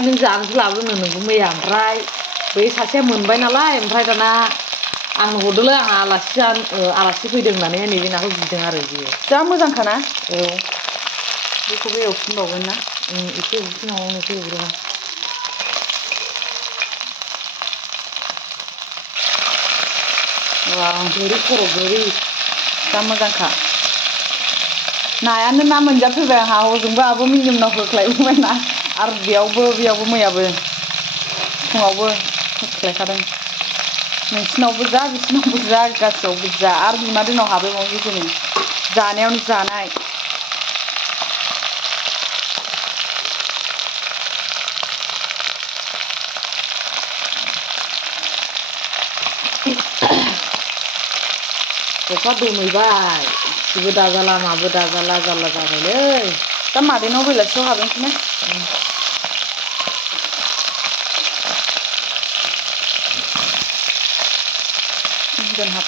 नों जानोसो लाबोदोंनो नोंखौ मैया ओमफ्राय बै सासेया मोनबाय नालाय ओमफ्राय दाना आंनो हरदोंलै आंहा आलासि फैदों होननानै नैबे नाखौ बिदों आरो बियो जा मोजांखाना औ बेखौबो एवफिनबावगोन ना एसे एवफिनबावनो एसे एवग्रोना गोरि खर' गोरि जा मोजांखा नायानो ना मोनजाफैबाय आंहा हजोंबो आब' मिनिमनाव होख्लायबोबाय ना आरो बेयावबो मैयाबो फुङावबो होख्लायखादों नोंसिनावबो जा बिसिनावबो जा गासैयावबो जा आरो बिमादैनाव हाबैबावनोसै जोङो जानायावनो जानाय अखा दोमैबाय सिबो दाजाला माबो दाजाला जारला जाबायलै दा मादैनाव बेलासियाव हाबैनोसै ना दोनहाब